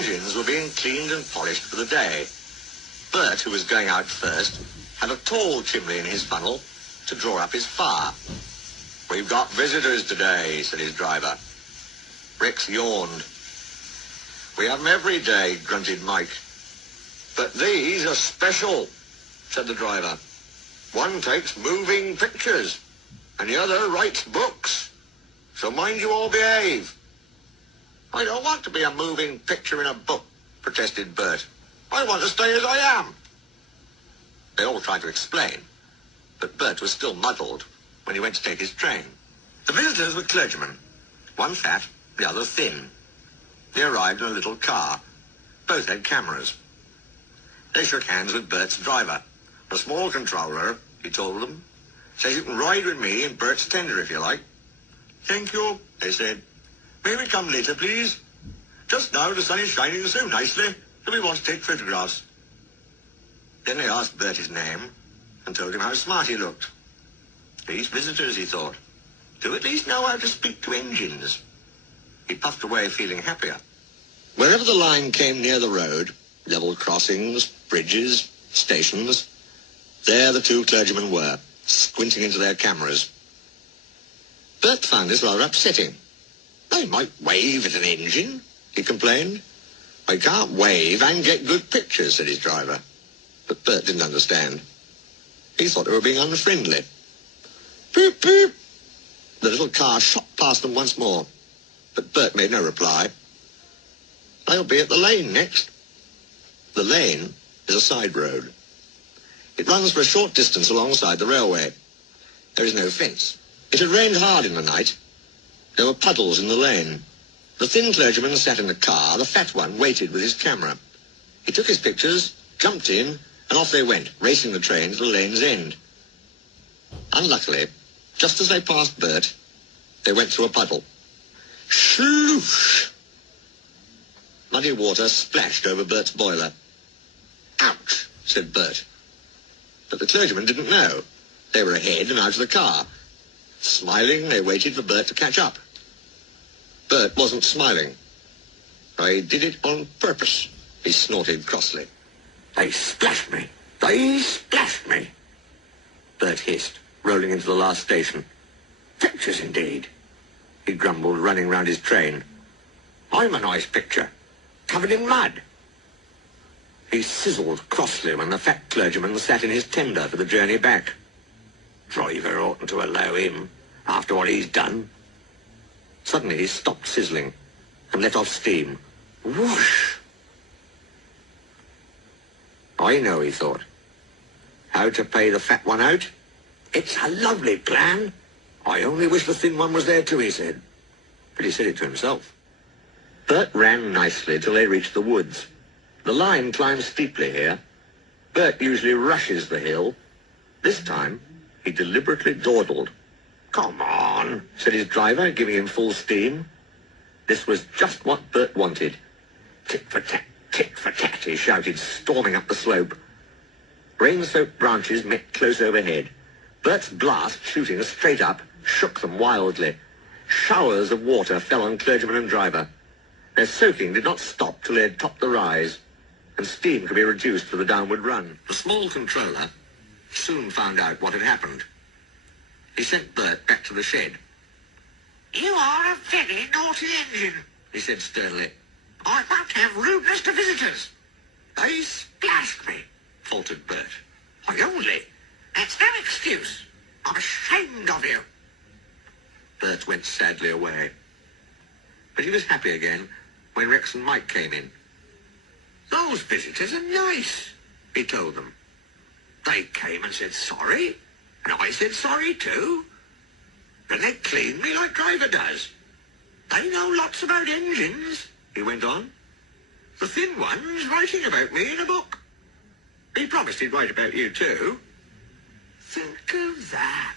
engines were being cleaned and polished for the day. Bert, who was going out first, had a tall chimney in his funnel to draw up his fire. "We've got visitors today," said his driver. Rex yawned. "We have them every day," grunted Mike. "But these are special," said the driver. "One takes moving pictures, and the other writes books. So mind you all behave." "I don't want to be a moving picture in a book," protested Bert. "I want to stay as I am." They all tried to explain, but Bert was still muddled when he went to take his train. The visitors were clergymen, one fat, the other thin. They arrived in a little car. Both had cameras. They shook hands with Bert's driver. "A small controller," he told them. "Says you can ride with me in Bert's tender if you like." "Thank you," they said. "May we come later, please? Just now the sun is shining so nicely that we want to take photographs." Then they asked Bert his name and told him how smart he looked. These visitors, he thought, do at least know how to speak to engines. He puffed away feeling happier. Wherever the line came near the road, level crossings, bridges, stations, there the two clergymen were, squinting into their cameras. Bert found this rather upsetting. "I might wave at an engine," he complained. "I can't wave and get good pictures," said his driver. But Bert didn't understand. He thought they were being unfriendly. Beep, beep. The little car shot past them once more, but Bert made no reply. "They'll be at the lane next." The lane is a side road. It runs for a short distance alongside the railway. There is no fence. It had rained hard in the night. There were puddles in the lane. The thin clergyman sat in the car. The fat one waited with his camera. He took his pictures, jumped in, and off they went, racing the train to the lane's end. Unluckily, just as they passed Bert, they went through a puddle. Sloosh! Muddy water splashed over Bert's boiler. "Ouch," said Bert. But the clergymen didn't know. They were ahead and out of the car. Smiling, they waited for Bert to catch up. Bert wasn't smiling. "I did it on purpose," he snorted crossly. "They splashed me! They splashed me!" Bert hissed, rolling into the last station. "Pictures, indeed," he grumbled, running round his train. "I'm a nice picture, covered in mud." He sizzled crossly when the fat clergyman sat in his tender for the journey back. Driver oughtn't to allow him, after what he's done. Suddenly he stopped sizzling and let off steam. Whoosh! "I know," he thought, "how to pay the fat one out. It's a lovely plan. I only wish the thin one was there too," he said. But he said it to himself. Bert ran nicely till they reached the woods. The line climbs steeply here. Bert usually rushes the hill. This time, he deliberately dawdled. "Come on," said his driver, giving him full steam. This was just what Bert wanted. "Tit for tat, tit for tat," he shouted, storming up the slope. Rain-soaked branches met close overhead. Bert's blast, shooting straight up, shook them wildly. Showers of water fell on clergyman and driver. Their soaking did not stop till they had topped the rise, and steam could be reduced for the downward run. The small controller soon found out what had happened. He sent Bert back to the shed. "You are a very naughty engine," he said sternly. "I won't have rudeness to visitors." "They splashed me," faltered Bert. "I only... That's no excuse. I'm ashamed of you." Bert went sadly away. But he was happy again when Rex and Mike came in. "Those visitors are nice," he told them. "They came and said sorry, and I said sorry too. Then they cleaned me like driver does. They know lots about engines," he went on. "The thin one's writing about me in a book. He promised he'd write about you too." Think of that.